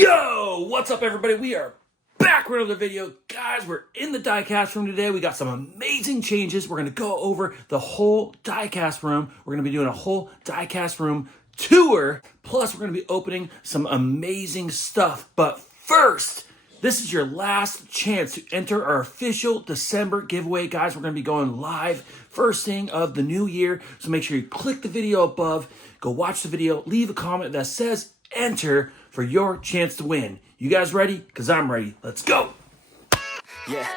Yo, what's up everybody? We are back with another video. Guys, we're in the Diecast room today. We got some amazing changes. We're going to go over the whole Diecast room. We're going to be doing a whole Diecast room tour. Plus, we're going to be opening some amazing stuff. But first, this is your last chance to enter our official December giveaway. Guys, we're going to be going live first thing of the new year. So make sure you click the video above, go watch the video, leave a comment that says enter for your chance to win. You guys ready? Because I'm ready. Let's go. Yeah,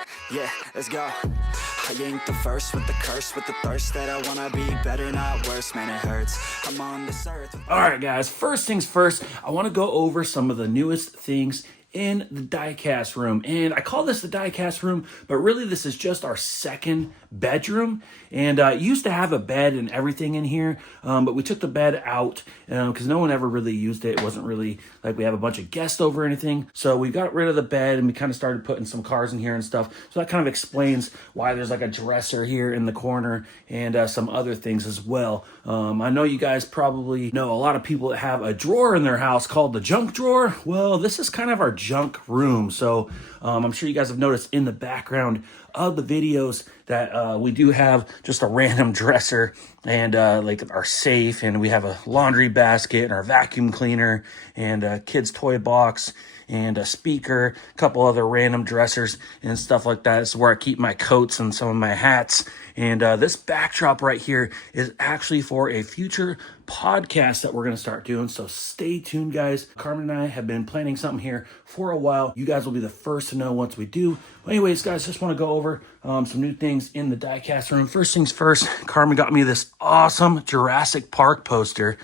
let's go. I ain't the first with the curse, with the thirst that I wanna be better, not worse. Man, it hurts. I'm on this earth. All right, guys. First things first, I want to go over some of the newest things in the Diecast room. And I call this the Diecast room, but really this is just our second bedroom. And used to have a bed and everything in here, but we took the bed out because no one ever really used it. It wasn't really like we have a bunch of guests over or anything. So we got rid of the bed and we kind of started putting some cars in here and stuff. So that kind of explains why there's like a dresser here in the corner and some other things as well. I know you guys probably know a lot of people that have a drawer in their house called the junk drawer. Well, this is kind of our junk room. So I'm sure you guys have noticed in the background of the videos that we do have just a random dresser and like our safe, and we have a laundry basket and our vacuum cleaner and a kid's toy box and a speaker, a couple other random dressers and stuff like that. This is where I keep my coats and some of my hats. And this backdrop right here is actually for a future podcast that we're going to start doing. So stay tuned, guys. Karmen and I have been planning something here for a while. You guys will be the first to know once we do. But anyways, guys, just want to go over some new things in the Diecast room. First things first, Karmen got me this awesome Jurassic Park poster.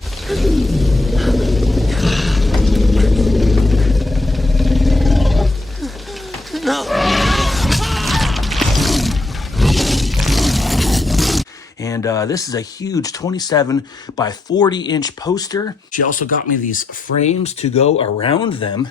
And this is a huge 27 by 40 inch poster. She also got me these frames to go around them.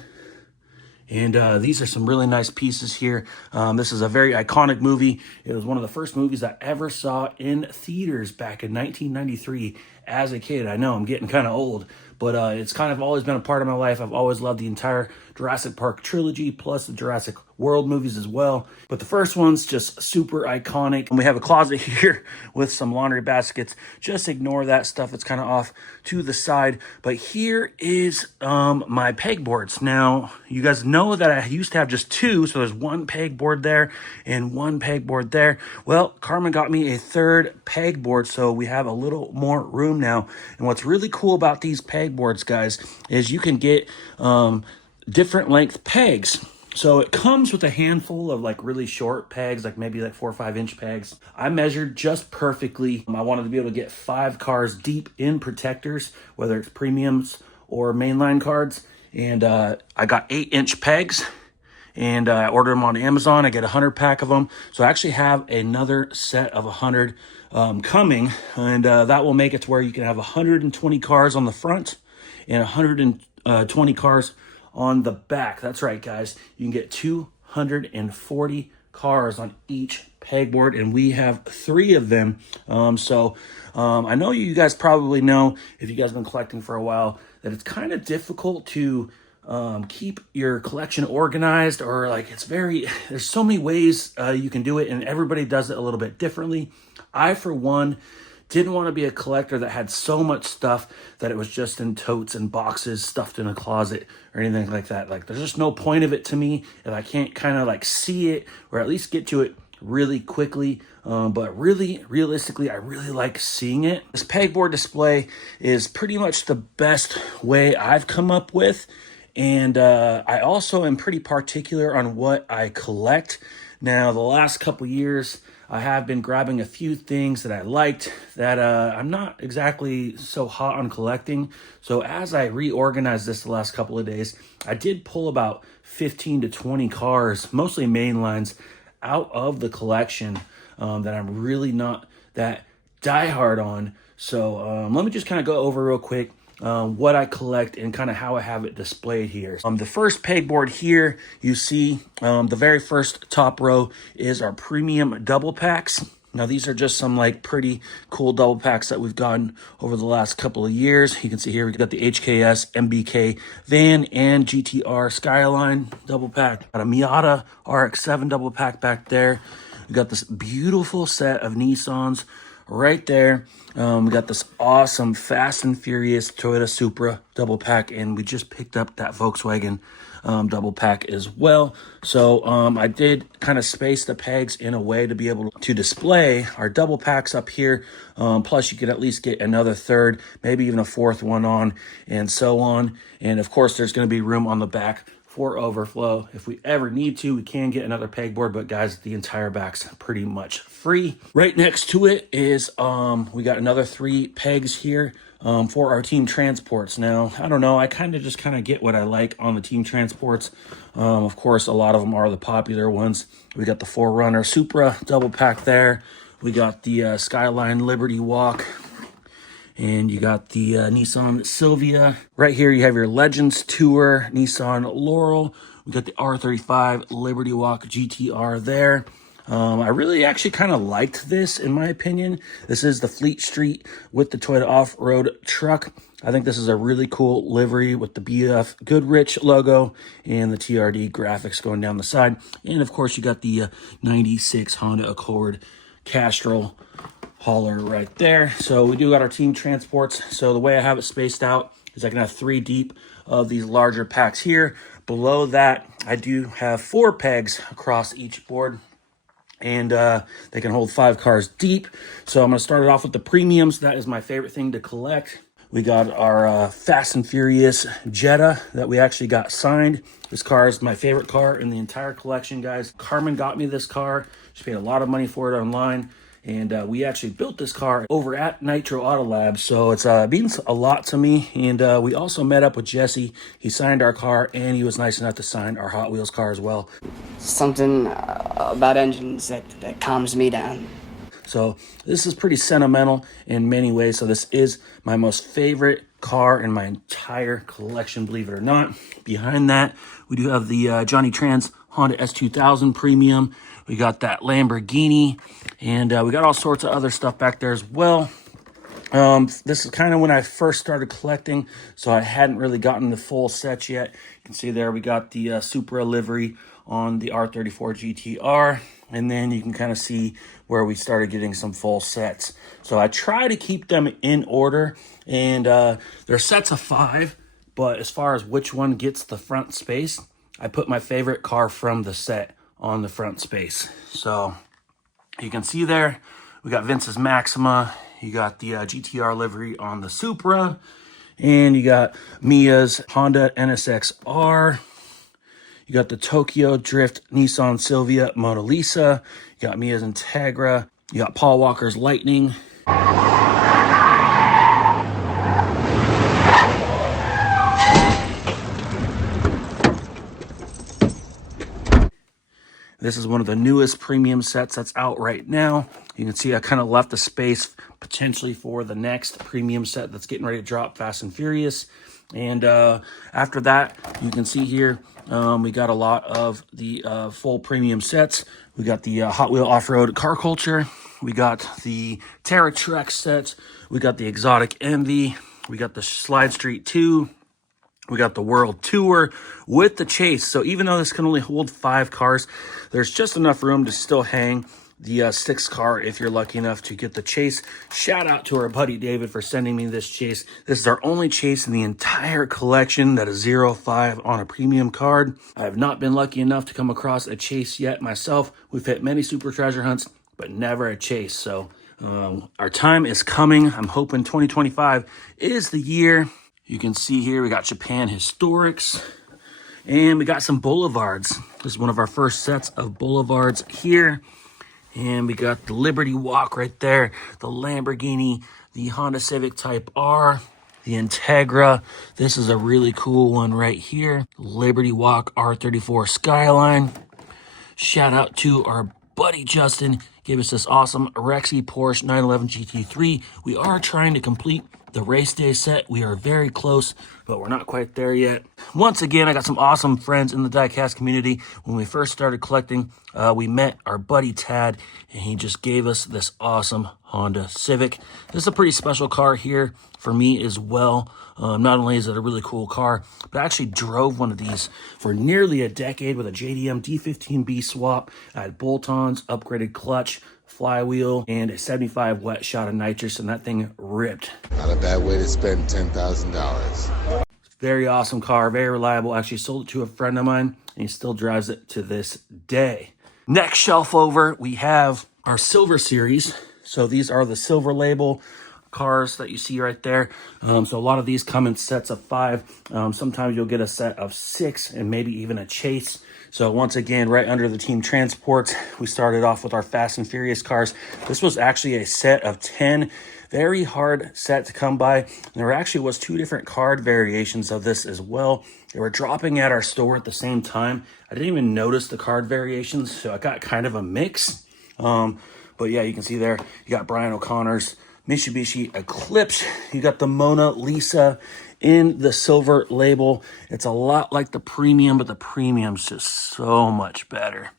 And these are some really nice pieces here. This is a very iconic movie. It was one of the first movies I ever saw in theaters back in 1993 as a kid. I know I'm getting kind of old, but it's kind of always been a part of my life. I've always loved the entire Jurassic Park trilogy, plus the Jurassic World movies as well. But the first one's just super iconic. And we have a closet here with some laundry baskets. Just ignore that stuff. It's kind of off to the side. But here is my pegboards. Now, you guys know that I used to have just two. So there's one pegboard there and one pegboard there. Well, Karmen got me a third pegboard, so we have a little more room now. And what's really cool about these pegboards, guys, is you can get different length pegs. So it comes with a handful of like really short pegs, like maybe like 4 or 5 inch pegs. I measured just perfectly. I wanted to be able to get 5 cars deep in protectors, whether it's premiums or mainline cards. And I got 8 inch pegs, and I ordered them on Amazon. I get a 100 pack of them. So I actually have another set of 100 coming, and that will make it to where you can have 120 cars on the front and 120 cars on the back. That's right, guys. You can get 240 cars on each pegboard, and we have 3 of them. I know you guys probably know, if you guys have been collecting for a while, that it's kind of difficult to keep your collection organized, or like there's so many ways you can do it, and everybody does it a little bit differently. I, for one, didn't want to be a collector that had so much stuff that it was just in totes and boxes stuffed in a closet or anything like that. Like, there's just no point of it to me if I can't kind of like see it, or at least get to it really quickly. But really, realistically, I really like seeing it. This pegboard display is pretty much the best way I've come up with. And I also am pretty particular on what I collect. Now, the last couple years, I have been grabbing a few things that I liked that I'm not exactly so hot on collecting. So as I reorganized this the last couple of days, I did pull about 15 to 20 cars, mostly mainlines, out of the collection that I'm really not that diehard on. So let me just kind of go over real quick what I collect and kind of how I have it displayed here. The first pegboard here, you see the very first top row is our premium double packs. Now, these are just some like pretty cool double packs that we've gotten over the last couple of years. You can see here we got the HKS MBK van and GTR Skyline double pack. Got a Miata RX-7 double pack back there. We got this beautiful set of Nissans right there. We got this awesome Fast and Furious Toyota Supra double pack, and we just picked up that Volkswagen double pack as well. So I did kind of space the pegs in a way to be able to display our double packs up here. Plus you could at least get another third, maybe even a fourth one on, and so on. And of course there's going to be room on the back for overflow. If we ever need to, we can get another pegboard, but guys, the entire back's pretty much free. Right next to it is we got another 3 pegs here for our team transports. Now, I don't know, I kind of get what I like on the team transports. Of course, a lot of them are the popular ones. We got the 4Runner Supra double pack there. We got the Skyline Liberty Walk. And you got the Nissan Silvia. Right here you have your Legends Tour Nissan Laurel. We got the R35 Liberty Walk GTR there. I really actually kind of liked this, in my opinion. This is the Fleet Street with the Toyota Off-Road truck. I think this is a really cool livery with the BF Goodrich logo and the TRD graphics going down the side. And of course you got the 96 Honda Accord Castrol hauler right there. So we do got our team transports. So the way I have it spaced out is I can have 3 deep of these larger packs here. Below that, I do have 4 pegs across each board, and they can hold 5 cars deep. So I'm going to start it off with the premiums. That is my favorite thing to collect. We got our Fast and Furious Jetta that we actually got signed. This car is my favorite car in the entire collection, guys. Karmen got me this car. She paid a lot of money for it online. And we actually built this car over at Nitro Autolab, so it's means a lot to me. And we also met up with Jesse. He signed our car, and he was nice enough to sign our Hot Wheels car as well. Something about engines that calms me down. So this is pretty sentimental in many ways. So this is my most favorite car in my entire collection, believe it or not. Behind that, we do have the Johnny Trans Honda S2000 Premium. We got that Lamborghini, and we got all sorts of other stuff back there as well. This is kind of when I first started collecting, so I hadn't really gotten the full sets yet. You can see there we got the Supra livery on the R34 GTR, and then you can kind of see where we started getting some full sets. So I try to keep them in order, and they're sets of 5, but as far as which one gets the front space, I put my favorite car from the set on the front space. So you can see there, we got Vince's Maxima, you got the GTR livery on the Supra, and you got Mia's Honda NSX-R, you got the Tokyo Drift Nissan Silvia Mona Lisa, you got Mia's Integra, you got Paul Walker's Lightning. This is one of the newest premium sets that's out right now. You can see I kind of left the space potentially for the next premium set that's getting ready to drop, Fast and Furious. And after that, you can see here, we got a lot of the full premium sets. We got the Hot Wheel Off-Road Car Culture. We got the Terra Trek sets. We got the Exotic Envy. We got the Slide Street 2. We got the World Tour with the Chase. So even though this can only hold 5 cars, there's just enough room to still hang the 6th car if you're lucky enough to get the Chase. Shout out to our buddy David for sending me this Chase. This is our only Chase in the entire collection that is 05 on a premium card. I have not been lucky enough to come across a Chase yet myself. We've hit many super treasure hunts, but never a Chase. So our time is coming. I'm hoping 2025 is the year. You can see here we got Japan Historics, and we got some Boulevards. This is one of our first sets of Boulevards here. And we got the Liberty Walk right there, the Lamborghini, the Honda Civic Type R, the Integra. This is a really cool one right here. Liberty Walk R34 Skyline. Shout out to our buddy Justin. Gave us this awesome Rexy Porsche 911 GT3. We are trying to complete The race day set, we are very close, but we're not quite there yet. Once again, I got some awesome friends in the diecast community. When we first started collecting, we met our buddy Tad, and he just gave us this awesome Honda Civic. This is a pretty special car here for me as well. Not only is it a really cool car, but I actually drove one of these for nearly a decade with a JDM D15B swap. I had bolt-ons, upgraded clutch, flywheel, and a 75 wet shot of nitrous, and that thing ripped. Not a bad way to spend $10,000. Very awesome car, very reliable. Actually sold it to a friend of mine, and he still drives it to this day. Next shelf over, we have our Silver Series. So these are the Silver Label cars that you see right there. So a lot of these come in sets of 5. Sometimes you'll get a set of 6 and maybe even a chase. So once again, right under the team transports, we started off with our Fast and Furious cars. This was actually a set of 10. Very hard set to come by. And there actually was 2 different card variations of this as well. They were dropping at our store at the same time. I didn't even notice the card variations, so I got kind of a mix. But yeah, you can see there, you got Brian O'Connor's Mitsubishi Eclipse. You got the Mona Lisa in the Silver Label. It's a lot like the Premium, but the Premium's just so much better.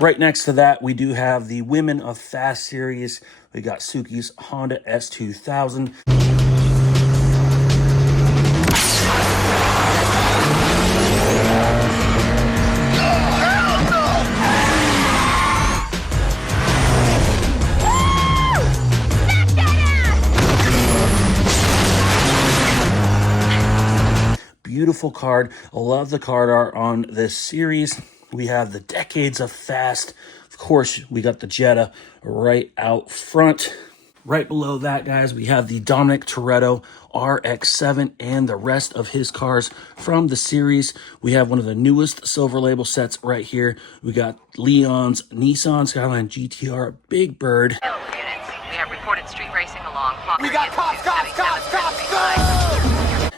Right next to that, we do have the Women of Fast series. We got Suki's Honda S2000. Beautiful card. I love the card art on this series. We have the Decades of Fast. Of course, we got the Jetta right out front. Right below that, guys, we have the Dominic Toretto RX-7 and the rest of his cars from the series. We have one of the newest Silver Label sets right here. We got Leon's Nissan Skyline GTR Big Bird. We have reported street racing along. We got cops!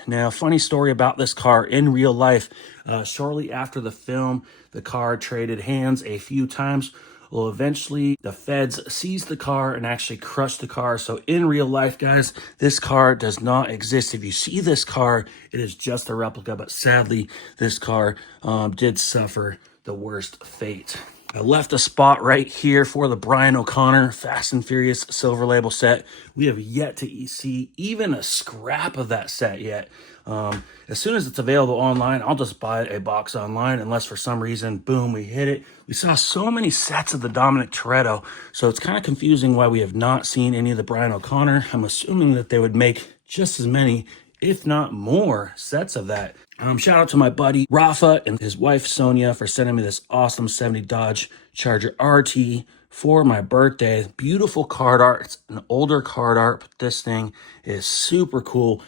Now, funny story about this car in real life. Shortly after the film, the car traded hands a few times. Well, eventually, the feds seized the car and actually crushed the car. So in real life, guys, this car does not exist. If you see this car, it is just a replica. But sadly, this car did suffer the worst fate. I left a spot right here for the Brian O'Connor Fast and Furious Silver Label set. We have yet to see even a scrap of that set yet. As soon as it's available online, I'll just buy a box online, unless for some reason, boom, we hit it. We saw so many sets of the Dominic Toretto, so it's kind of confusing why we have not seen any of the Brian O'Connor. I'm assuming that they would make just as many, if not more, sets of that. Shout out to my buddy Rafa and his wife Sonia for sending me this awesome 70 Dodge Charger RT for my birthday. Beautiful card art. It's an older card art, but this thing is super cool.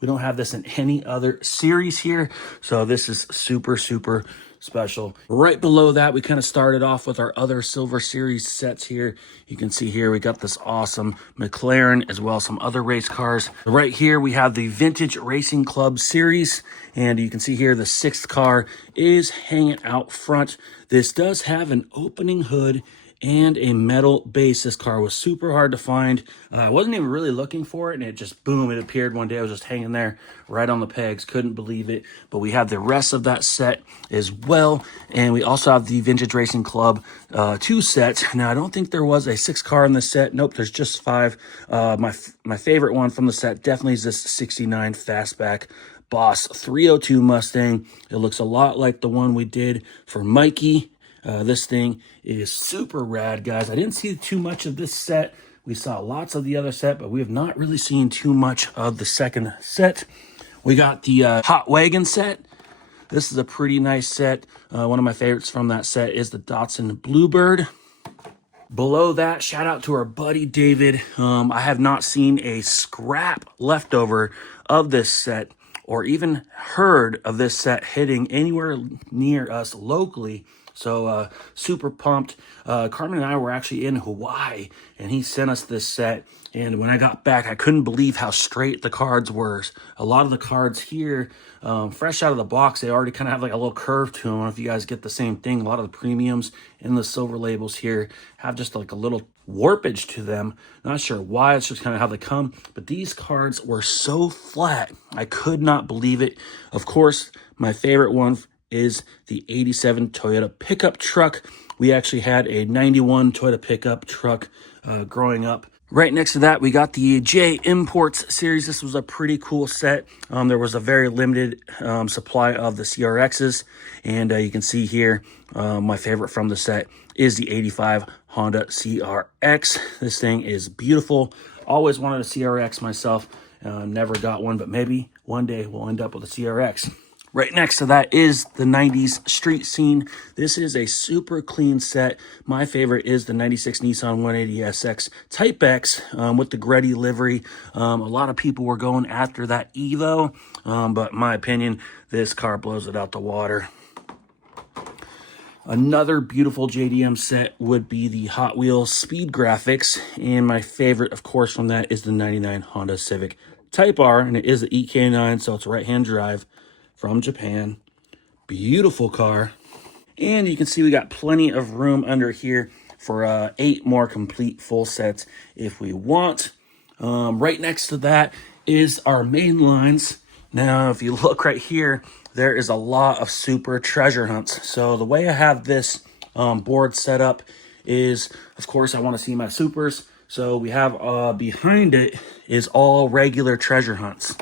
We don't have this in any other series here, so this is super, super special. Right below that, we kind of started off with our other Silver Series sets here. You can see here we got this awesome McLaren as well as some other race cars. Right here we have the Vintage Racing Club series, and you can see here the 6th car is hanging out front. This does have an opening hood and a metal base. This car was super hard to find. I wasn't even really looking for it, and it just, boom, it appeared one day. I was just hanging there right on the pegs. Couldn't believe it. But we have the rest of that set as well, and we also have the Vintage Racing Club 2 sets. Now, I don't think there was a 6th car in this set. Nope, there's just 5. My favorite one from the set definitely is this 69 Fastback Boss 302 Mustang. It looks a lot like the one we did for Mikey. This thing is super rad, guys. I didn't see too much of this set. We saw lots of the other set, but we have not really seen too much of the second set. We got the Hot Wagon set. This is a pretty nice set. One of my favorites from that set is the Datsun Bluebird. Below that, shout out to our buddy David. I have not seen a scrap leftover of this set or even heard of this set hitting anywhere near us locally. So super pumped. Karmen and I were actually in Hawaii, and he sent us this set. And when I got back, I couldn't believe how straight the cards were. A lot of the cards here, fresh out of the box, they already kind of have like a little curve to them. I don't know if you guys get the same thing. A lot of the premiums and the silver labels here have just like a little warpage to them. Not sure why, it's just kind of how they come. But these cards were so flat, I could not believe it. Of course, my favorite one is the 87 Toyota pickup truck. We actually had a 91 Toyota pickup truck growing up. Right next to that, we got the J Imports series. This was a pretty cool set. There was a very limited supply of the CRXs, and you can see here, my favorite from the set is the 85 Honda CRX. This thing is beautiful. Always wanted a CRX myself. Never got one, but maybe one day we'll end up with a CRX. Right next to that is the 90s street scene. This is a super clean set. My favorite is the 96 Nissan 180SX Type X with the Gretty livery. A lot of people were going after that Evo, but in my opinion, this car blows it out the water. Another beautiful JDM set would be the Hot Wheels Speed Graphics, and my favorite, of course, from that is the 99 Honda Civic Type R, and it is the EK9, so it's right-hand drive from Japan. Beautiful car. And you can see we got plenty of room under here for 8 more complete full sets if we want. Right next to that is our main lines. Now, if you look right here, there is a lot of super treasure hunts. So the way I have this board set up is, of course, I want to see my supers. So we have behind it is all regular treasure hunts.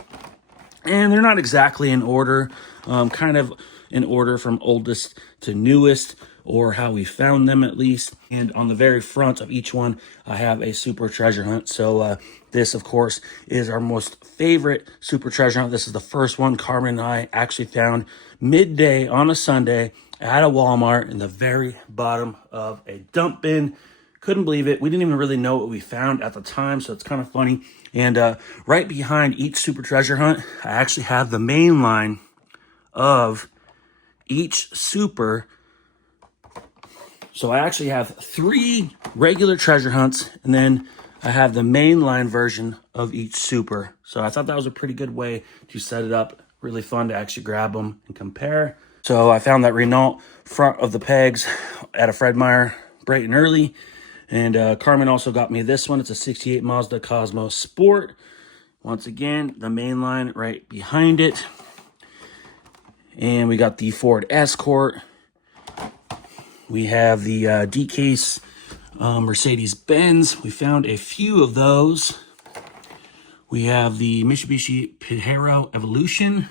And they're not exactly in order, kind of in order from oldest to newest, or how we found them at least. And on the very front of each one, I have a super treasure hunt. So this, of course, is our most favorite super treasure hunt. This is the first one Karmen and I actually found midday on a Sunday at a Walmart in the very bottom of a dump bin. Couldn't believe it. We didn't even really know what we found at the time, so it's kind of funny. And right behind each super treasure hunt, I actually have the main line of each super. So I actually have 3 regular treasure hunts, and then I have the mainline version of each super. So I thought that was a pretty good way to set it up. Really fun to actually grab them and compare. So I found that Renault front of the pegs at a Fred Meyer bright and early. And Karmen also got me this one. It's a 68 Mazda Cosmo Sport. Once again, the main line right behind it. And we got the Ford Escort. We have the Diecast Mercedes-Benz. We found a few of those. We have the Mitsubishi Pajero Evolution.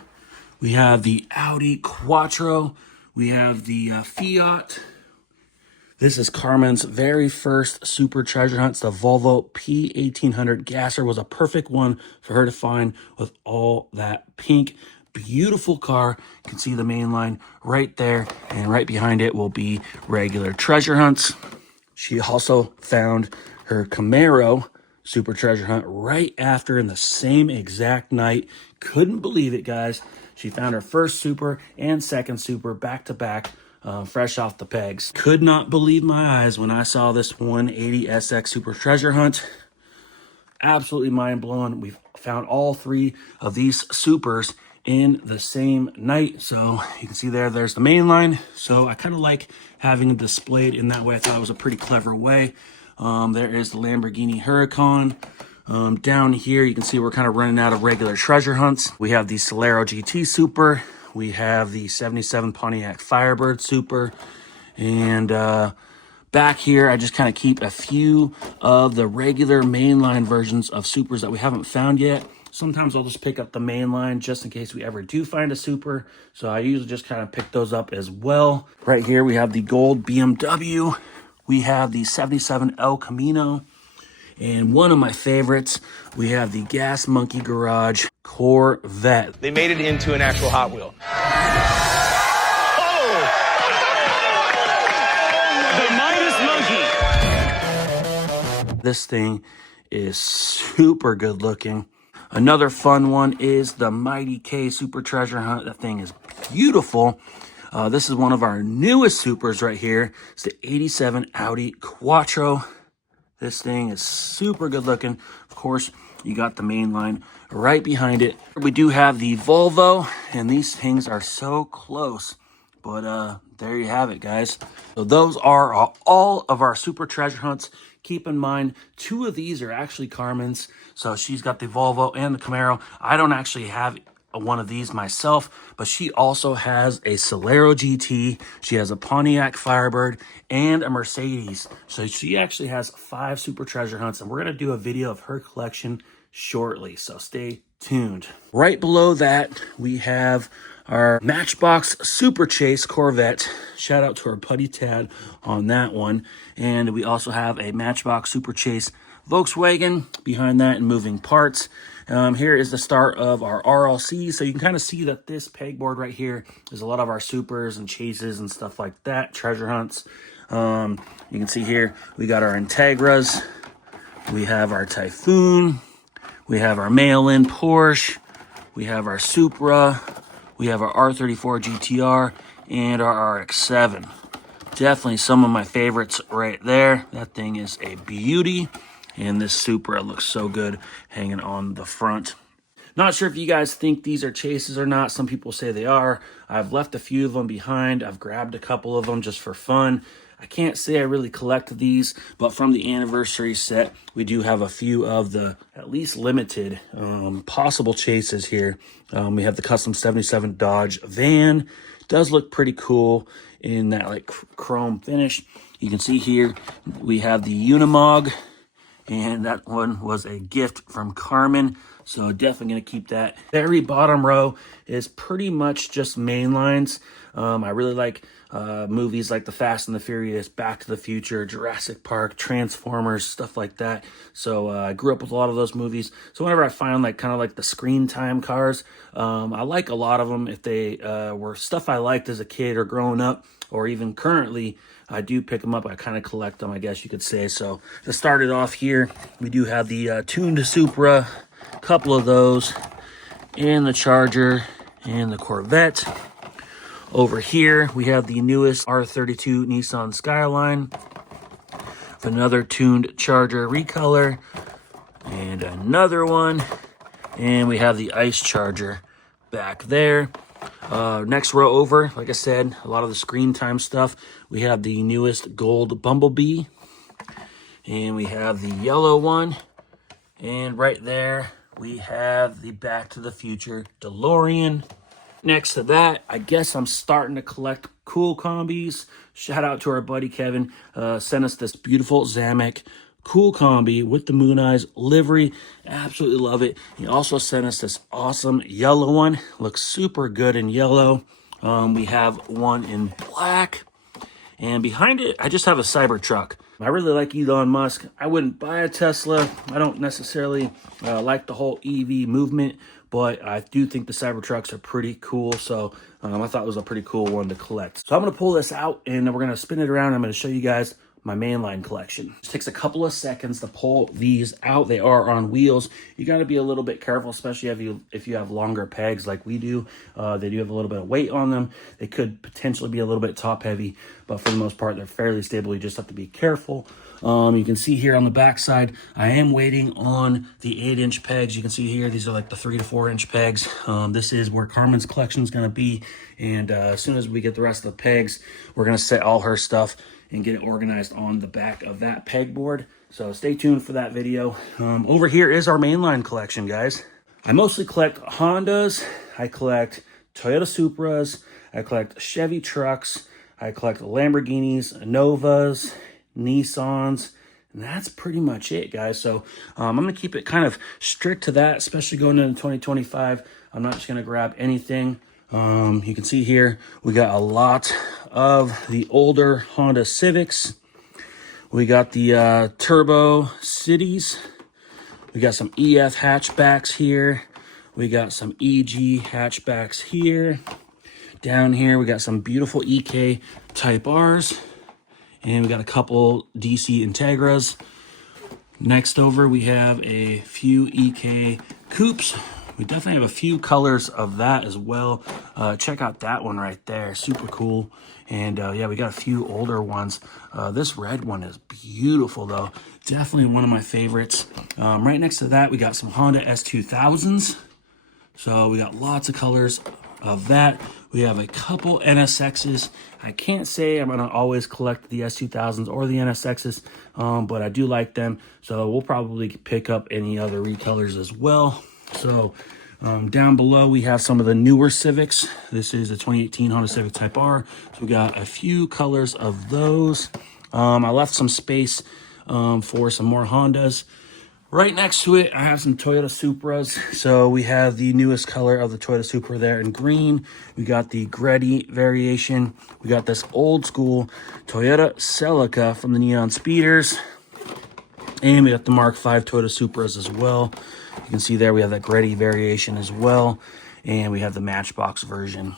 We have the Audi Quattro. We have the Fiat. This is Karmen's very first super treasure hunt. It's the Volvo P1800 Gasser. Was a perfect one for her to find with all that pink. Beautiful car. You can see the main line right there, and right behind it will be regular treasure hunts. She also found her Camaro super treasure hunt right after in the same exact night. Couldn't believe it, guys. She found her first super and second super back to back. Fresh off the pegs. Could not believe my eyes when I saw this 180 SX Super Treasure Hunt. Absolutely mind-blowing. We've found all 3 of these supers in the same night. So you can see there's the main line. So I kind of like having them displayed in that way. I thought it was a pretty clever way. There is the Lamborghini Huracan. Down here, you can see we're kind of running out of regular treasure hunts. We have the Solero GT Super. We have the 77 Pontiac Firebird Super. And back here, I just kind of keep a few of the regular mainline versions of supers that we haven't found yet. Sometimes I'll just pick up the mainline just in case we ever do find a super. So I usually just kind of pick those up as well. Right here, we have the gold BMW. We have the 77 El Camino. And one of my favorites, we have the Gas Monkey Garage Corvette. They made it into an actual Hot Wheel. This thing is super good looking. Another fun one is the Mighty K Super Treasure Hunt. That thing is beautiful. This is one of our newest supers right here. It's the 87 Audi Quattro. This thing is super good looking. Of course, you got the Mainline right behind it. We do have the Volvo, and these things are so close. But there you have it, guys. So those are all of our super treasure hunts. Keep in mind, 2 of these are actually Karmen's. So she's got the Volvo and the Camaro. I don't actually have one of these myself, but she also has a Solero GT. She has a Pontiac Firebird and a Mercedes. So she actually has 5 super treasure hunts, and we're going to do a video of her collection shortly. So stay tuned. Right below that, we have our Matchbox Super Chase Corvette. Shout out to our buddy Tad on that one. And we also have a Matchbox Super Chase Volkswagen behind that and moving parts. Here is the start of our RLC. So you can kind of see that this pegboard right here is a lot of our supers and chases and stuff like that, treasure hunts. You can see here we got our Integras. We have our Typhoon. We have our mail-in Porsche. We have our Supra. We have our R34 GTR and our RX-7. Definitely some of my favorites right there. That thing is a beauty. And this Supra looks so good hanging on the front. Not sure if you guys think these are chases or not. Some people say they are. I've left a few of them behind. I've grabbed a couple of them just for fun. I can't say I really collect these, but from the anniversary set, we do have a few of the at least limited possible chases here. We have the custom 77 Dodge van. Does look pretty cool in that like chrome finish. You can see here we have the Unimog, and that one was a gift from Karmen. So definitely going to keep that. Very bottom row is pretty much just mainlines. I really like movies like The Fast and the Furious, Back to the Future, Jurassic Park, Transformers, stuff like that. So I grew up with a lot of those movies. So whenever I find like kind of like the screen time cars, I like a lot of them. If they were stuff I liked as a kid or growing up, or even currently, I do pick them up. I kind of collect them, I guess you could say. So to start it off here, we do have the tuned Supra, a couple of those, and the Charger, and the Corvette. Over here, we have the newest R32 Nissan Skyline, another tuned Charger recolor, and another one. And we have the Ice Charger back there. Next row over, like I said, a lot of the screen time stuff. We have the newest gold Bumblebee, and we have the yellow one, and right there we have the Back to the Future DeLorean. Next to that, I guess I'm starting to collect cool combis. Shout out to our buddy Kevin, sent us this beautiful Zamek cool combi with the Moon Eyes livery. Absolutely love it. He also sent us this awesome yellow one. Looks super good in yellow. We have one in black. And behind it, I just have a Cybertruck. I really like Elon Musk. I wouldn't buy a Tesla. I don't necessarily like the whole EV movement, but I do think the Cybertrucks are pretty cool. So I thought it was a pretty cool one to collect. So I'm going to pull this out, and we're going to spin it around. I'm going to show you guys my mainline collection. It takes a couple of seconds to pull these out. They are on wheels. You got to be a little bit careful, especially if you have longer pegs like we do. They do have a little bit of weight on them. They could potentially be a little bit top heavy, but for the most part, they're fairly stable. You just have to be careful. You can see here on the back side, I am waiting on the 8-inch pegs. You can see here, these are like the 3 to 4 inch pegs. This is where Karmen's collection is going to be. And as soon as we get the rest of the pegs, we're going to set all her stuff and get it organized on the back of that pegboard. So stay tuned for that video. Over here is our mainline collection, guys. I mostly collect Hondas. I collect Toyota Supras. I collect Chevy trucks. I collect Lamborghinis, Novas, Nissans, and that's pretty much it, guys. So I'm going to keep it kind of strict to that, especially going into 2025. I'm not just going to grab anything. You can see here, we got a lot of the older Honda Civics. We got the Turbo Cities. We got some EF hatchbacks here. We got some EG hatchbacks here. Down here, we got some beautiful EK Type Rs. And we got a couple DC Integras. Next over, we have a few EK Coupes, we definitely have a few colors of that as well. Check out that one right there, super cool. And yeah, we got a few older ones. This red one is beautiful though, definitely one of my favorites. Right next to that, we got some Honda S2000s. So we got lots of colors of that. We have a couple NSXs. I can't say I'm gonna always collect the S2000s or the NSXs, but I do like them. So we'll probably pick up any other recolors as well. So down below, we have some of the newer Civics. This is a 2018 Honda Civic Type R. So we got a few colors of those. I left some space for some more Hondas. Right next to it, I have some Toyota Supras. So we have the newest color of the Toyota Supra there in green. We got the Greddy variation. We got this old school Toyota Celica from the Neon Speeders. And we got the Mark V Toyota Supras as well. You can see there we have that Greddy variation as well. And we have the Matchbox version.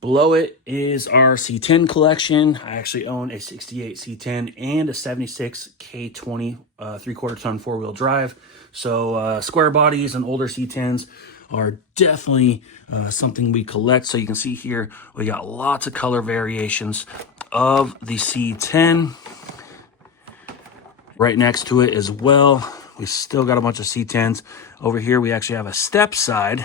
Below it is our C10 collection. I actually own a 68 C10 and a 76 K20 3/4 ton 4-wheel drive. So square bodies and older C10s are definitely something we collect. So you can see here, we got lots of color variations of the C10. Right next to it as well, we still got a bunch of C10s. Over here, we actually have a step side.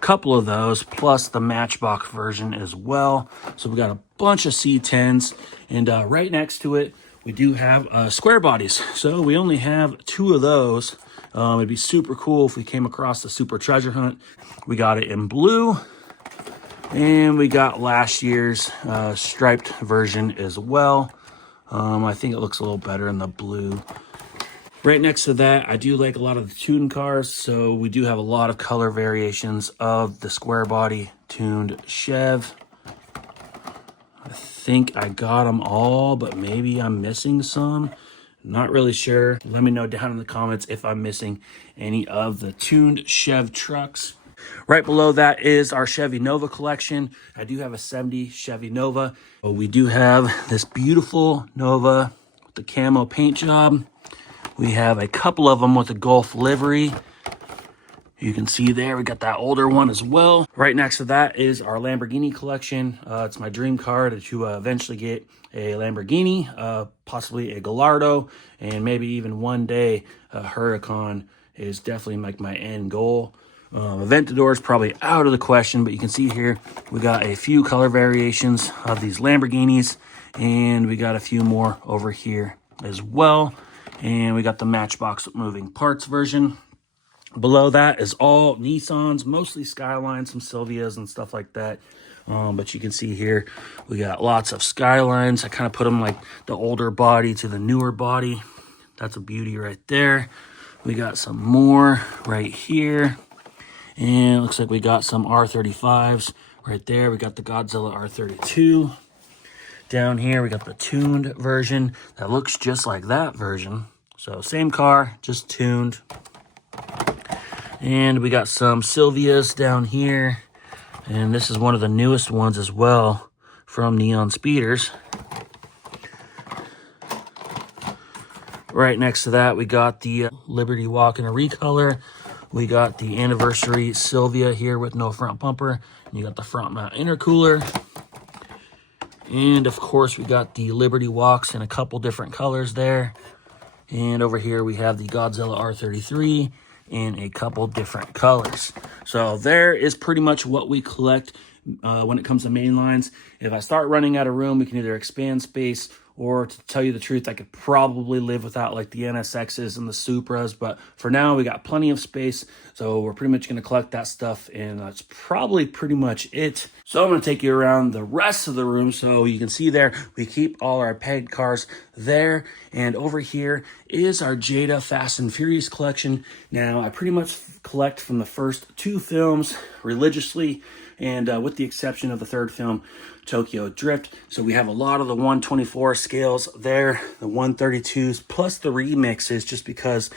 Couple of those plus the Matchbox version as well. So we got a bunch of C10s, and right next to it we do have square bodies. So we only have 2 of those. It'd be super cool if we came across the Super Treasure Hunt. We got it in blue, and we got last year's striped version as well. I think it looks a little better in the blue. Right next to that, I do like a lot of the tuned cars, so we do have a lot of color variations of the square body tuned Chev. I think I got them all, but maybe I'm missing some. Not really sure. Let me know down in the comments if I'm missing any of the tuned Chev trucks. Right below that is our Chevy Nova collection. I do have a 70 Chevy Nova. We do have this beautiful Nova with the camo paint job. We have a couple of them with a Gulf livery. You can see there, we got that older one as well. Right next to that is our Lamborghini collection. It's my dream car to eventually get a Lamborghini, possibly a Gallardo, and maybe even one day a Huracan is definitely like my end goal. Aventador is probably out of the question, but you can see here, we got a few color variations of these Lamborghinis, and we got a few more over here as well. And we got the Matchbox moving parts version. Below that is all Nissans, mostly Skylines, some Silvias and stuff like that. But you can see here, we got lots of Skylines. I kind of put them like the older body to the newer body. That's a beauty right there. We got some more right here. And it looks like we got some R35s right there. We got the Godzilla R32. Down here, we got the tuned version that looks just like that version. So same car, just tuned. And we got some Silvias down here. And this is one of the newest ones as well from Neon Speeders. Right next to that, we got the Liberty Walk in a recolor. We got the Anniversary Silvia here with no front bumper. And you got the front mount intercooler. And of course, we got the Liberty Walks in a couple different colors there. And over here, we have the Godzilla R33 in a couple different colors. So there is pretty much what we collect when it comes to main lines. If I start running out of room, we can either expand space, or to tell you the truth, I could probably live without like the NSXs and the Supras. But for now, we got plenty of space. So we're pretty much going to collect that stuff. And that's probably pretty much it. So I'm going to take you around the rest of the room. So you can see there, we keep all our pegged cars there. And over here is our Jada Fast and Furious collection. Now, I pretty much collect from the first 2 films religiously. And with the exception of the 3rd film, Tokyo Drift. So we have a lot of the 124 scales there, the 132s, plus the remixes, just because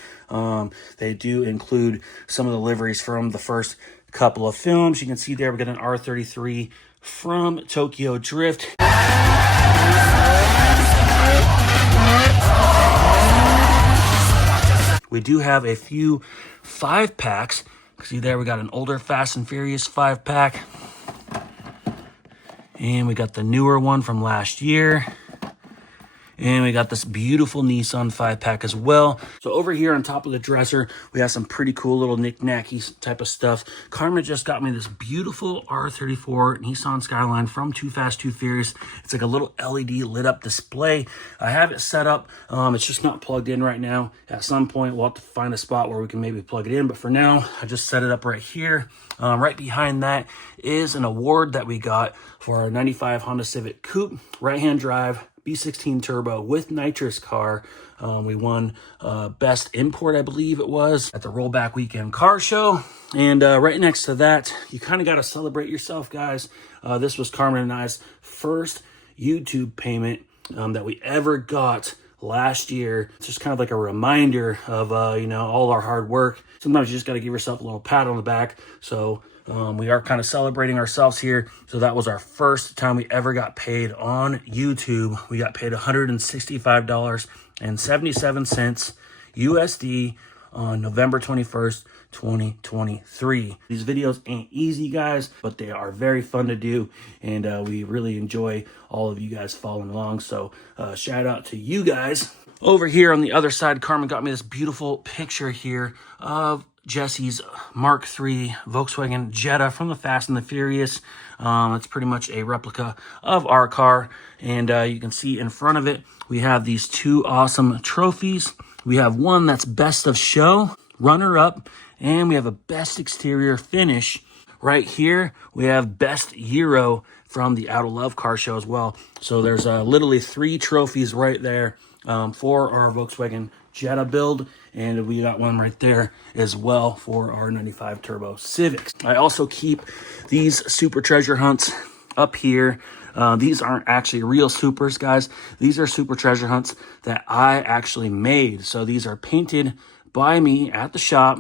they do include some of the liveries from the first couple of films. You can see there we got an R33 from Tokyo Drift. We We do have a few 5-packs. See there, we got an older Fast and Furious 5-pack. And we got the newer one from last year. And we got this beautiful Nissan 5-pack as well. So over here on top of the dresser, we have some pretty cool little knick-knacky type of stuff. Karmen just got me this beautiful R34 Nissan Skyline from Too Fast, Too Furious. It's like a little LED lit up display. I have it set up. It's just not plugged in right now. At some point, we'll have to find a spot where we can maybe plug it in. But for now, I just set it up right here. Right behind that is an award that we got for our 95 Honda Civic Coupe, right-hand drive, B16 turbo with nitrous car. We won best import, I believe it was, at the Rollback Weekend Car Show. And right next to that, you kind of got to celebrate yourself, guys. This was Karmen and I's first YouTube payment that we ever got last year. It's just kind of like a reminder of, all our hard work. Sometimes you just got to give yourself a little pat on the back. So we are kind of celebrating ourselves here. So that was our first time we ever got paid on YouTube. We got paid $165.77 USD on November 21st, 2023. These videos ain't easy, guys, but they are very fun to do. And we really enjoy all of you guys following along. So shout out to you guys. Over here on the other side, Karmen got me this beautiful picture here of Jesse's Mark III Volkswagen Jetta from the Fast and the Furious. It's pretty much a replica of our car. And you can see in front of it, we have these two awesome trophies. We have one that's Best of Show, runner-up, and we have a Best Exterior Finish. Right here, we have Best Euro from the Autolab car show as well. So there's literally 3 trophies right there for our Volkswagen Jetta build, and we got one right there as well for our 95 Turbo Civics. I also keep these super treasure hunts up here. These aren't actually real supers, guys. These are super treasure hunts that I actually made. So these are painted by me at the shop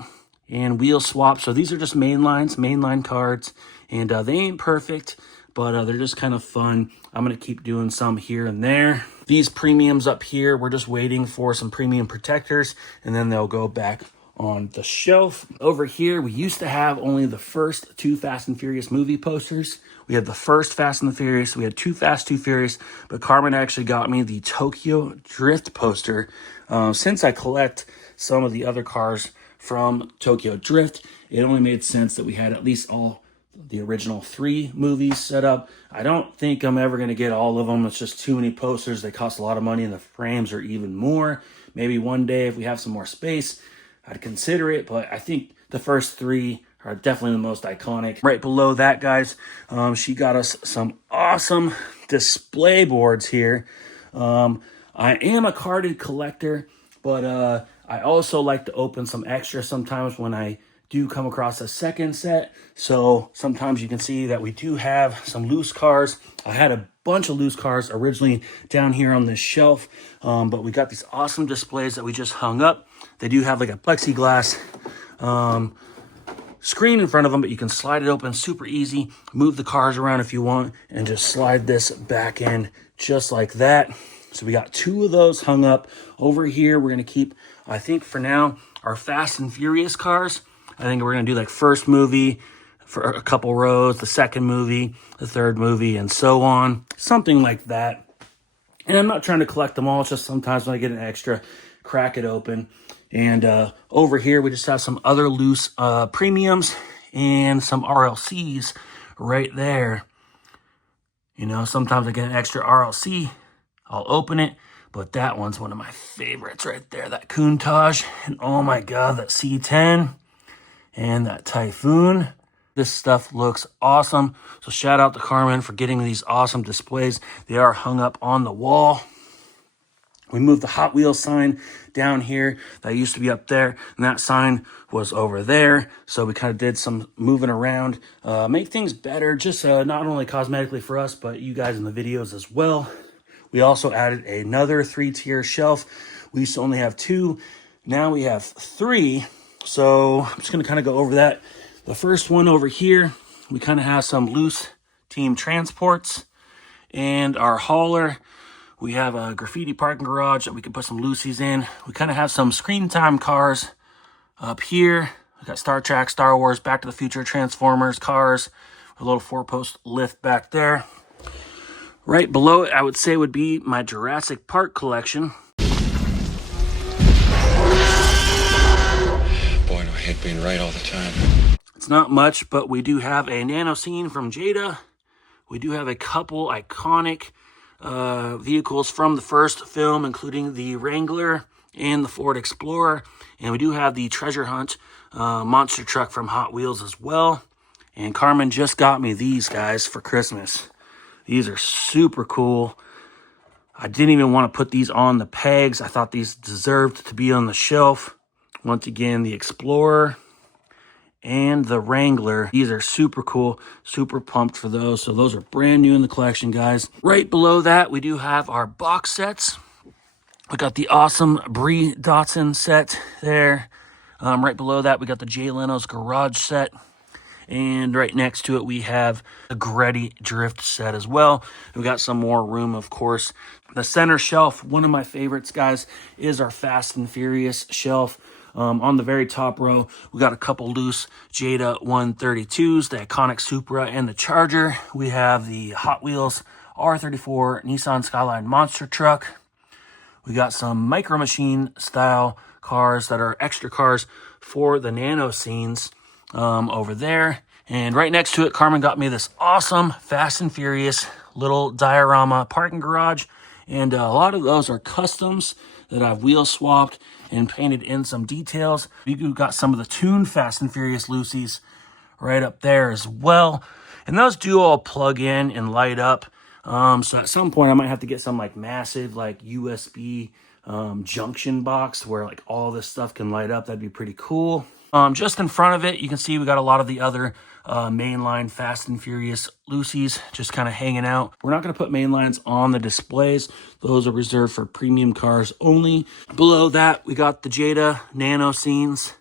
and wheel swap. So these are just mainline cards, and they ain't perfect, but they're just kind of fun. I'm going to keep doing some here and there. These premiums up here, we're just waiting for some premium protectors, and then they'll go back on the shelf. Over here, we used to have only the first 2 Fast and Furious movie posters. We had the first Fast and the Furious. We had 2 Fast, 2 Furious, but Karmen actually got me the Tokyo Drift poster. Since I collect some of the other cars from Tokyo Drift, it only made sense that we had at least all the original 3 movies set up. I don't think I'm ever going to get all of them. It's just too many posters. They cost a lot of money, and the frames are even more. Maybe one day if we have some more space, I'd consider it, but I think the first 3 are definitely the most iconic. Right below that, guys, she got us some awesome display boards here. I am a carded collector, but I also like to open some extra sometimes when I do come across a second set. So sometimes you can see that we do have some loose cars. I had a bunch of loose cars originally down here on this shelf, but we got these awesome displays that we just hung up. They do have like a plexiglass screen in front of them, but you can slide it open super easy, move the cars around if you want, and just slide this back in just like that. So we got 2 of those hung up. Over here, we're going to keep, I think for now, our Fast and Furious cars. I think we're going to do like first movie for a couple rows, the second movie, the third movie, and so on. Something like that. And I'm not trying to collect them all. It's just sometimes when I get an extra, crack it open. And over here, we just have some other loose premiums and some RLCs right there. You know, sometimes I get an extra RLC. I'll open it. But that one's one of my favorites right there. That Countach. And oh my God, that C10. And that Typhoon. This stuff looks awesome. So shout out to Karmen for getting these awesome displays. They are hung up on the wall. We moved the Hot Wheels sign down here. That used to be up there. And that sign was over there. So we kind of did some moving around. Make things better. Just not only cosmetically for us, but you guys in the videos as well. We also added another 3-tier shelf. We used to only have 2. Now we have 3. So I'm just going to kind of go over that. The first one over here, we kind of have some loose team transports. And our hauler, We have a graffiti parking garage that we can put some loosies in. We kind of have some screen time cars up here. We got Star Trek, Star Wars, Back to the Future, Transformers, cars. A little 4-post lift back there. Right below it, I would say, would be my Jurassic Park collection. Boy, do I hate being right all the time. It's not much, but we do have a nano scene from Jada. We do have a couple iconic vehicles from the first film, including the Wrangler and the Ford Explorer. And we do have the Treasure Hunt monster truck from Hot Wheels as well. And Karmen just got me these guys for Christmas. These are super cool. I didn't even want to put these on the pegs. I thought these deserved to be on the shelf. Once again, the Explorer and the Wrangler. These are super cool. Super pumped for those. So those are brand new in the collection, guys. Right below that, we do have our box sets. We got the awesome Brie Dotson set there. Right below that, we got the Jay Leno's Garage set. And right next to it, we have the Gretty Drift set as well. We got some more room, of course. The center shelf, one of my favorites, guys, is our Fast and Furious shelf. On the very top row, we got a couple loose Jada 132s, the iconic Supra and the Charger. We have the Hot Wheels R34 Nissan Skyline monster truck. We got some Micro Machine style cars that are extra cars for the nano scenes over there. And right next to it, Karmen got me this awesome Fast and Furious little diorama parking garage. And a lot of those are customs that I've wheel swapped and painted in some details. We got some of the tuned Fast and Furious Lucy's right up there as well. And those do all plug in and light up. So at some point I might have to get some like massive like USB junction box where like all this stuff can light up. That'd be pretty cool. Just in front of it, you can see we got a lot of the other mainline Fast and Furious Lucy's just kind of hanging out. We're not going to put mainlines on the displays. Those are reserved for premium cars only. Below that, we got the Jada Nano scenes.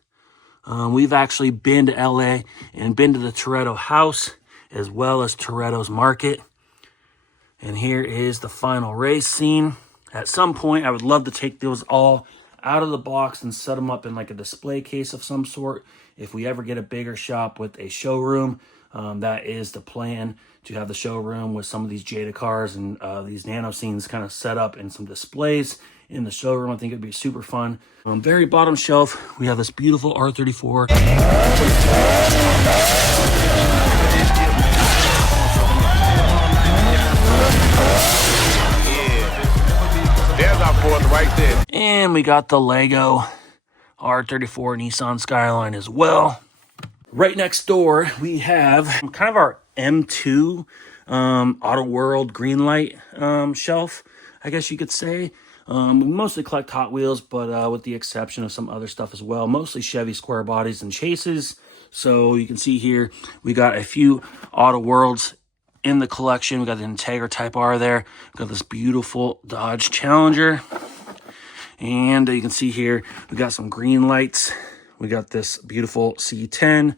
We've actually been to LA and been to the Toretto house as well as Toretto's market. And here is the final race scene. At some point, I would love to take those all out of the box and set them up in like a display case of some sort. If we ever get a bigger shop with a showroom, that is the plan, to have the showroom with some of these Jada cars and these nano scenes kind of set up in some displays in the showroom. I think it'd be super fun. Very bottom shelf, we have this beautiful R34. There's our fourth right there. And we got the Lego R34 Nissan Skyline as well. Right next door, we have kind of our M2 Auto World Greenlight shelf, I guess you could say. We mostly collect Hot Wheels, but with the exception of some other stuff as well. Mostly Chevy square bodies and chases. So you can see here, we got a few Auto Worlds in the collection. We got the Integra Type R there. We got this beautiful Dodge Challenger. And you can see here, we got some green lights. We got this beautiful C10.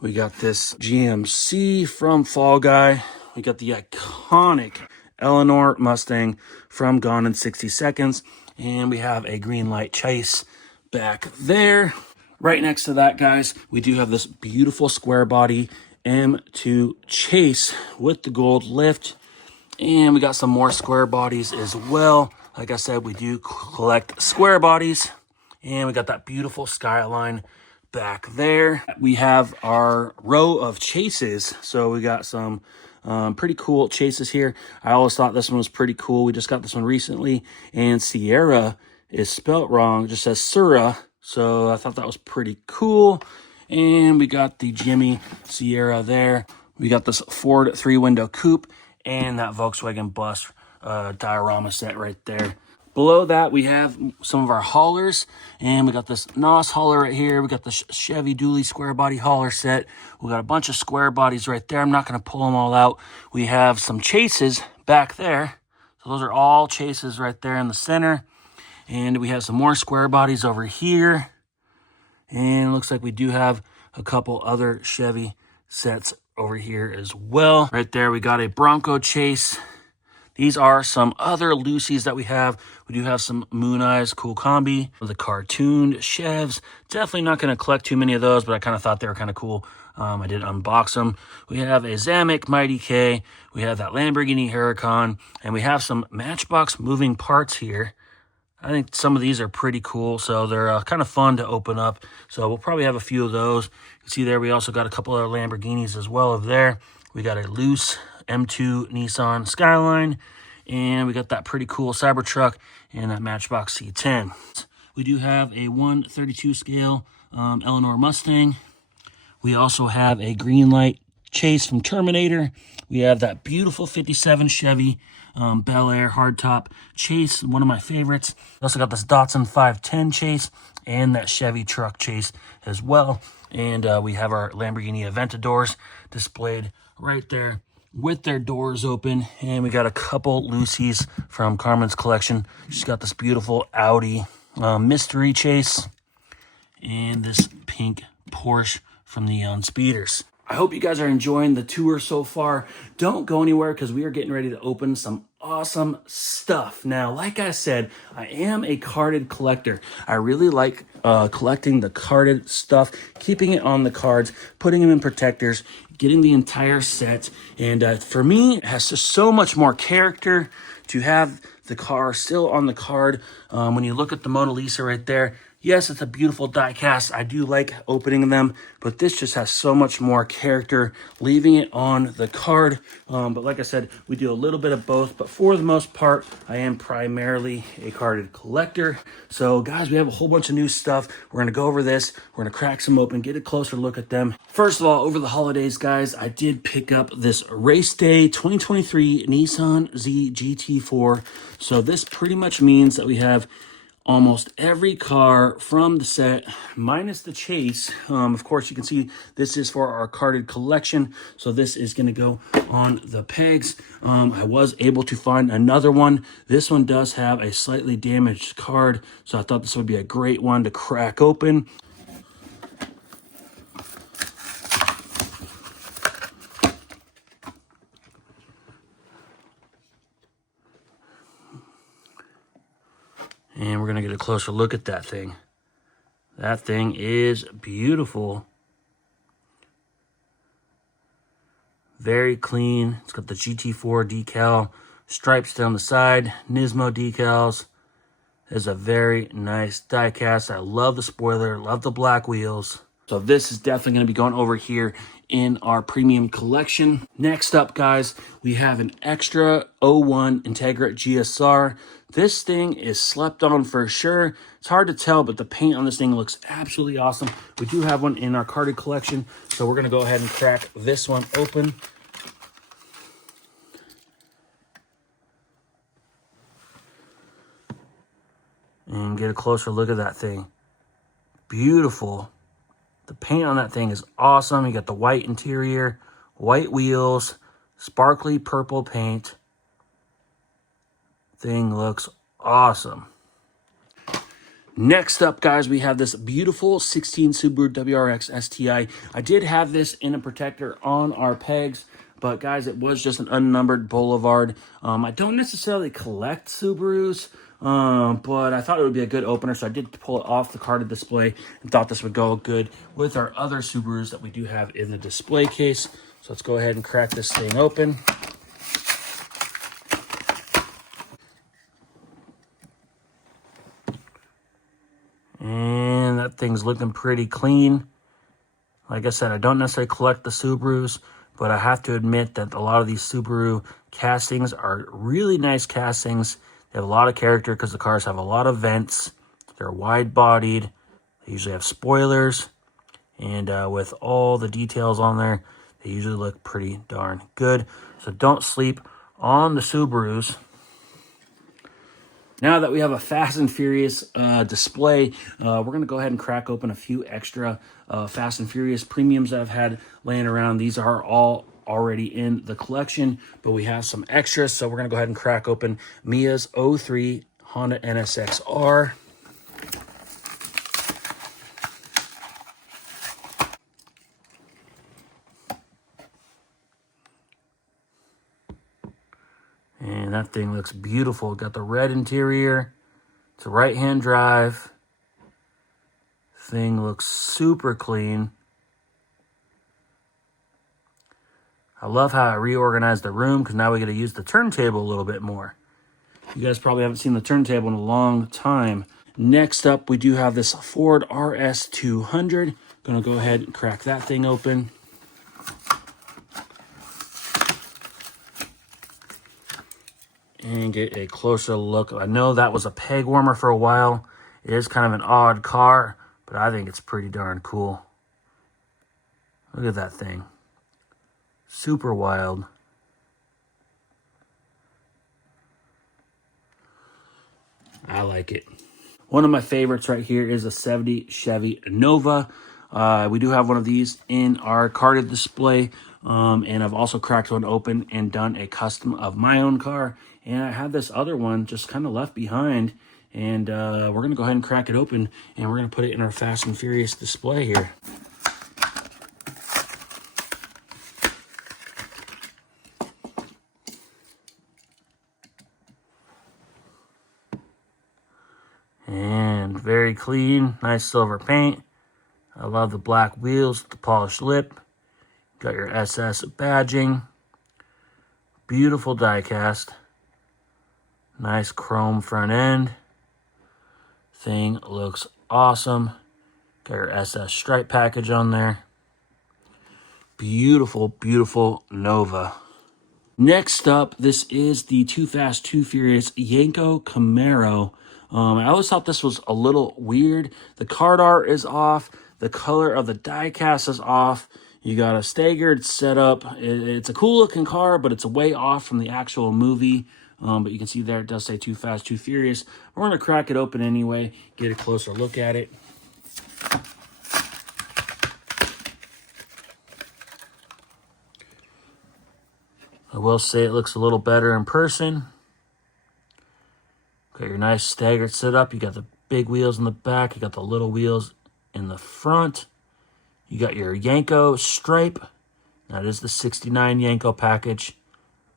We got this GMC from Fall Guy. We got the iconic Eleanor Mustang from Gone in 60 Seconds. And we have a green light chase back there. Right next to that, guys, we do have this beautiful square body M2 Chase with the gold lift. And we got some more square bodies as well. Like I said, we do collect square bodies. And we got that beautiful Skyline back there. We have our row of chases. So we got some pretty cool chases here. I always thought this one was pretty cool. We just got this one recently. And Sierra is spelt wrong. It just says Sura. So I thought that was pretty cool. And we got the Jimmy Sierra there. We got this Ford 3-window coupe and that Volkswagen bus diorama set right there. Below that, we have some of our haulers, and we got this NOS hauler right here. We got the Chevy Dually square body hauler set. We got a bunch of square bodies right there. I'm not going to pull them all out. We have some chases back there. So those are all chases right there in the center. And we have some more square bodies over here. And it looks like we do have a couple other Chevy sets over here as well. Right there, we got a Bronco chase. These are some other Lucy's that we have. We do have some Moon Eyes Cool Combi, the cartooned Chevs. Definitely not going to collect too many of those, but I kind of thought they were kind of cool. I did unbox them. We have a Zamek Mighty K. We have that Lamborghini Huracan. And we have some Matchbox moving parts here. I think some of these are pretty cool, so they're kind of fun to open up. So we'll probably have a few of those. You can see there we also got a couple of Lamborghinis as well over there. We got a loose M2 Nissan Skyline, and we got that pretty cool Cybertruck and that Matchbox C10. We do have a 1/32 scale Eleanor Mustang. We also have a green light Chase from Terminator. We have that beautiful 57 Chevy Bel Air hardtop Chase, one of my favorites. We also got this Datsun 510 Chase and that Chevy truck Chase as well. And we have our Lamborghini Aventadors displayed right there with their doors open. And we got a couple Lucy's from Karmen's collection. She's got this beautiful Audi Mystery Chase and this pink Porsche from Neon Speeders. I hope you guys are enjoying the tour so far. Don't go anywhere because we are getting ready to open some awesome stuff. Now, like I said, I am a carded collector. I really like collecting the carded stuff, keeping it on the cards, putting them in protectors, getting the entire set. And for me, it has just so much more character to have the car still on the card. When you look at the Mona Lisa right there, yes, it's a beautiful die cast. I do like opening them, but this just has so much more character leaving it on the card. But like I said, we do a little bit of both, but for the most part, I am primarily a carded collector. So guys, we have a whole bunch of new stuff. We're going to go over this. We're going to crack some open, get a closer look at them. First of all, over the holidays, guys, I did pick up this Race Day 2023 Nissan Z GT4. So this pretty much means that we have almost every car from the set, minus the Chase. Of course, you can see this is for our carded collection, so this is going to go on the pegs. I was able to find another one. This one does have a slightly damaged card, so I thought this would be a great one to crack open. And we're going to get a closer look at that thing. That thing is beautiful. Very clean. It's got the GT4 decal, stripes down the side, Nismo decals. It's a very nice die cast. I love the spoiler, love the black wheels. So this is definitely going to be going over here in our premium collection. Next up, guys, we have an extra 01 Integra GSR. This thing is slept on for sure. It's hard to tell, but the paint on this thing looks absolutely awesome. We do have one in our carded collection, so we're going to go ahead and crack this one open. And get a closer look at that thing. Beautiful. The paint on that thing is awesome. You got the white interior, white wheels, sparkly purple paint. Thing looks awesome. Next up, guys, we have this beautiful 16 Subaru WRX STI. I did have this in a protector on our pegs, but guys, it was just an unnumbered Boulevard. I don't necessarily collect Subarus, but I thought it would be a good opener, so I did pull it off the carded display and thought this would go good with our other Subarus that we do have in the display case. So let's go ahead and crack this thing open. And that thing's looking pretty clean. Like I said, I don't necessarily collect the Subarus, but I have to admit that a lot of these Subaru castings are really nice castings. They have a lot of character because the cars have a lot of vents. They're wide-bodied. They usually have spoilers. And with all the details on there, they usually look pretty darn good. So don't sleep on the Subarus. Now that we have a Fast and Furious display, we're going to go ahead and crack open a few extra Fast and Furious premiums that I've had laying around. These are all already in the collection, but we have some extras. So we're going to go ahead and crack open Mia's 03 Honda NSX-R. And And that thing looks beautiful. Got the red interior. It's a right-hand drive. Thing looks super clean. I love how I reorganized the room because now we get to use the turntable a little bit more. You guys probably haven't seen the turntable in a long time. Next up, we do have this Ford RS200. Gonna go ahead and crack that thing open. And get a closer look. I know that was a peg warmer for a while. It is kind of an odd car, but I think it's pretty darn cool. Look at that thing. Super wild. I like it. One of my favorites right here is a 70 Chevy Nova. We do have one of these in our carded display. And I've also cracked one open and done a custom of my own car. And I have this other one just kind of left behind. And we're going to go ahead and crack it open. And we're going to put it in our Fast and Furious display here. And very clean, nice silver paint. I love the black wheels, the polished lip. Got your SS badging. Beautiful diecast. Nice chrome front end. Thing looks awesome. Got your SS stripe package on there. Beautiful, beautiful Nova. Next up, this is the Too Fast, Too Furious Yenko Camaro. I always thought this was a little weird. The card art is off. The color of the diecast is off. You got a staggered setup. It's a cool looking car, but it's way off from the actual movie. But you can see there it does say Too Fast, Too Furious. We're going to crack it open anyway, get a closer look at it. I will say it looks a little better in person. Got your nice staggered setup. You got the big wheels in the back. You got the little wheels in the front. You got your Yenko stripe. That is the 69 Yenko package.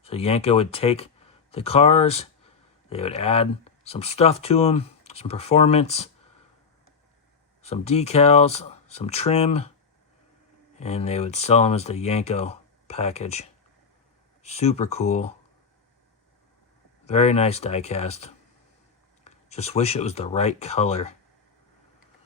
So Yenko would take the cars. They would add some stuff to them. Some performance. Some decals. Some trim. And they would sell them as the Yenko package. Super cool. Very nice diecast. Just wish it was the right color.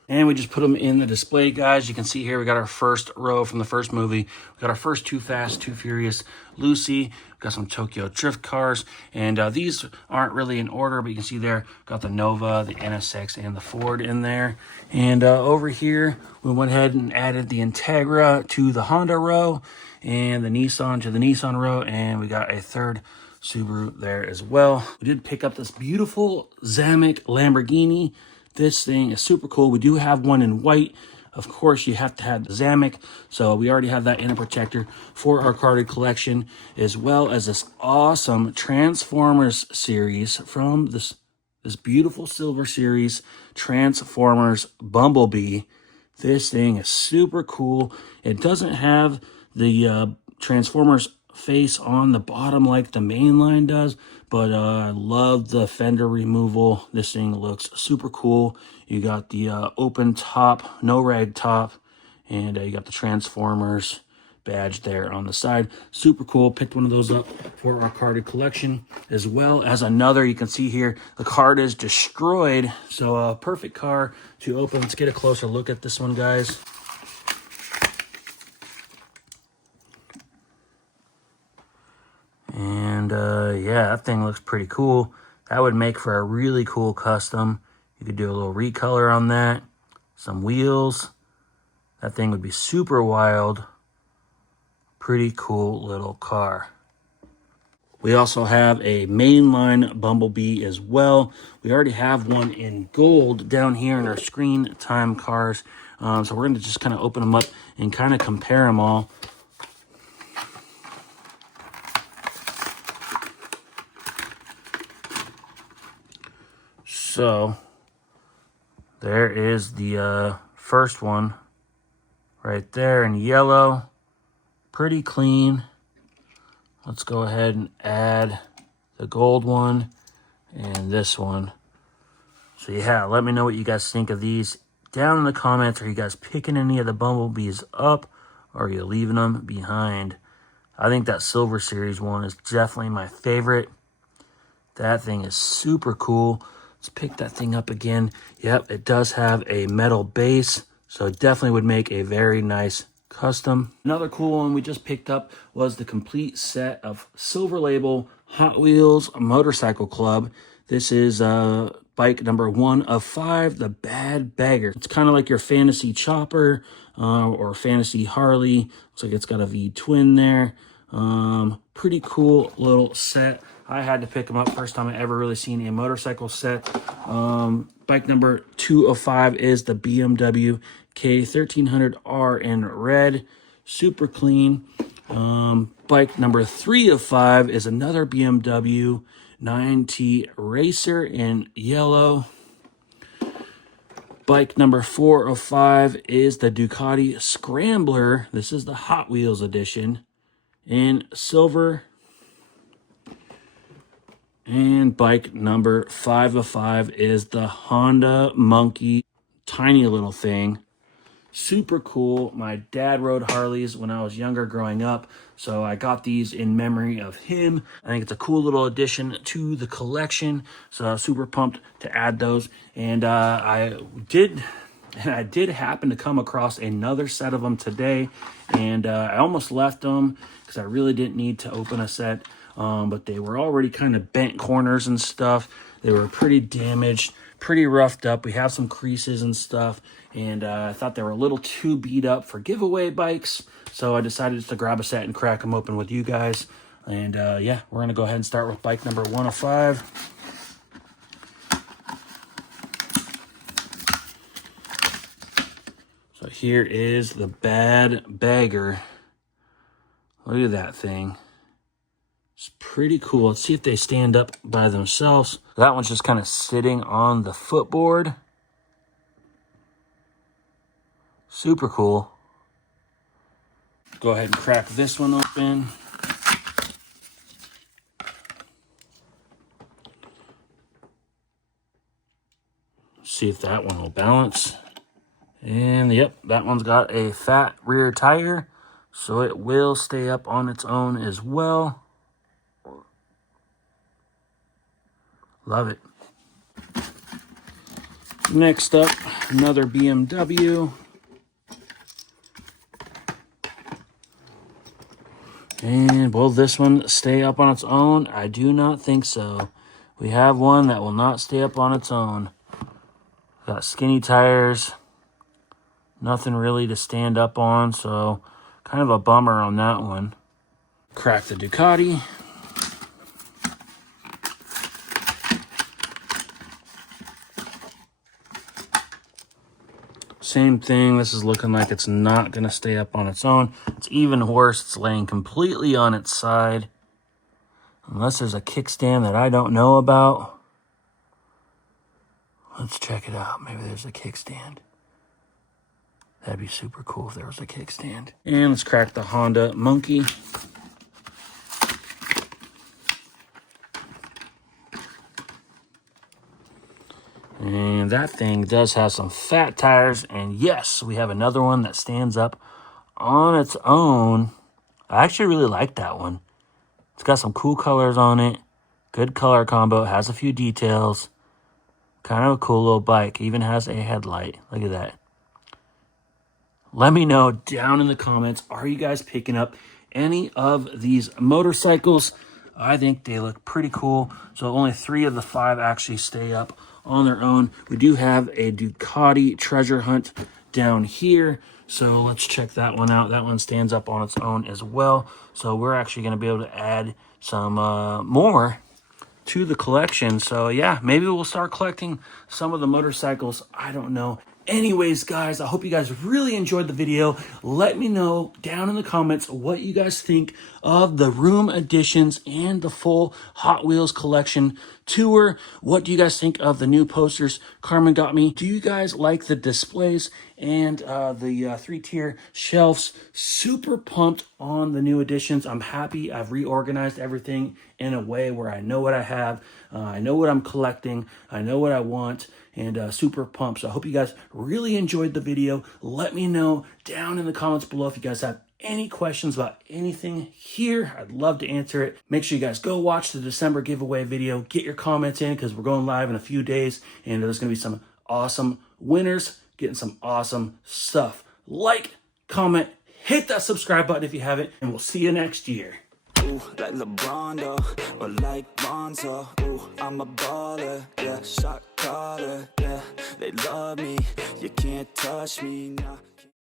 And we just put them in the display, guys. You can see here we got our first row from the first movie. We got our first Too Fast, Too Furious Lucy. We got some Tokyo Drift cars. And these aren't really in order, but you can see there, got the Nova, the NSX, and the Ford in there. And over here, we went ahead and added the Integra to the Honda row and the Nissan to the Nissan row. And we got a third Subaru there as well. We did pick up this beautiful Zamek Lamborghini. This thing is super cool. We do have one in white. Of course, you have to have the Zamek. So we already have that in a protector for our carded collection, as well as this awesome Transformers series from this beautiful silver series, Transformers Bumblebee. This thing is super cool. It doesn't have the Transformers face on the bottom like the Mainline does, but I love the fender removal. This thing looks super cool. You got the open top, no rag top, and you got the Transformers badge there on the side. Super cool. Picked one of those up for our carded collection, as well as another. You can see here the card is destroyed, so a perfect car to open. Let's get a closer look at this one, guys. And yeah, that thing looks pretty cool. That would make for a really cool custom. You could do a little recolor on that. Some wheels. That thing would be super wild. Pretty cool little car. We also have a Mainline Bumblebee as well. We already have one in gold down here in our screen time cars. So we're going to just kind of open them up and kind of compare them all. So, there is the first one right there in yellow. Pretty clean. Let's go ahead and add the gold one, and this one. So yeah, let me know what you guys think of these down in the comments. Are you guys picking any of the Bumblebees up, or are you leaving them behind? I think that Silver Series one is definitely my favorite. That thing is super cool. Let's pick that thing up again. Yep, it does have a metal base, so it definitely would make a very nice custom. Another cool one we just picked up was the complete set of Silver Label Hot Wheels Motorcycle Club. This is bike number 1 of 5, the Bad Bagger. It's kind of like your fantasy chopper or fantasy Harley. Looks like it's got a V-twin there. Pretty cool little set. I had to pick them up. First time I ever really seen a motorcycle set. Bike number 2 of 5 is the BMW K1300R in red. Super clean. Bike number 3 of 5 is another BMW 9T Racer in yellow. Bike number 4 of 5 is the Ducati Scrambler. This is the Hot Wheels edition in silver. And bike number 5 of 5 is the Honda Monkey. Tiny little thing. Super cool. My dad rode Harleys when I was younger growing up, so I got these in memory of him. I think it's a cool little addition to the collection, so I was super pumped to add those. And I did happen to come across another set of them today, and I almost left them because I really didn't need to open a set, but they were already kind of bent corners and stuff. They were pretty damaged, pretty roughed up. We have some creases and stuff, and I thought they were a little too beat up for giveaway bikes, so I decided just to grab a set and crack them open with you guys. And yeah, we're going to go ahead and start with bike number 1 of 5. So here is the Bad Bagger. Look at that thing. It's pretty cool. Let's see if they stand up by themselves. That one's just kind of sitting on the footboard. Super cool. Go ahead and crack this one open. See if that one will balance. And yep, that one's got a fat rear tire, so it will stay up on its own as well. Love it. Next up, another BMW. And will this one stay up on its own? I do not think so. We have one that will not stay up on its own. Got skinny tires. Nothing really to stand up on, so kind of a bummer on that one. Crack the Ducati. Same thing. This is looking like it's not going to stay up on its own. It's even worse. It's laying completely on its side. Unless there's a kickstand that I don't know about. Let's check it out. Maybe there's a kickstand. That'd be super cool if there was a kickstand. And let's crack the Honda Monkey. And that thing does have some fat tires. And yes, we have another one that stands up on its own. I actually really like that one. It's got some cool colors on it. Good color combo. It has a few details. Kind of a cool little bike. It even has a headlight. Look at that. Let me know down in the comments, are you guys picking up any of these motorcycles? I think they look pretty cool. So only 3 of the 5 actually stay up on their own. We do have a Ducati Treasure Hunt down here. So let's check that one out. That one stands up on its own as well. So we're actually going to be able to add some more to the collection. So yeah, maybe we'll start collecting some of the motorcycles. I don't know. Anyways, guys, I hope you guys really enjoyed the video. Let me know down in the comments what you guys think of the room additions and the full Hot Wheels collection tour. What do you guys think of the new posters Karmen got me? Do you guys like the displays and the 3-tier shelves. Super pumped on the new additions. I'm happy I've reorganized everything in a way where I know what I have, I know what I'm collecting, I know what I want, and super pumped. So I hope you guys really enjoyed the video. Let me know down in the comments below if you guys have any questions about anything here. I'd love to answer it. Make sure you guys go watch the December giveaway video. Get your comments in because we're going live in a few days, and there's going to be some awesome winners getting some awesome stuff. Like, comment, hit that subscribe button if you haven't, and we'll see you next year. Ooh, like LeBron, though, or like Lonzo. Ooh, I'm a baller, yeah, shot caller, yeah. They love me, you can't touch me, nah.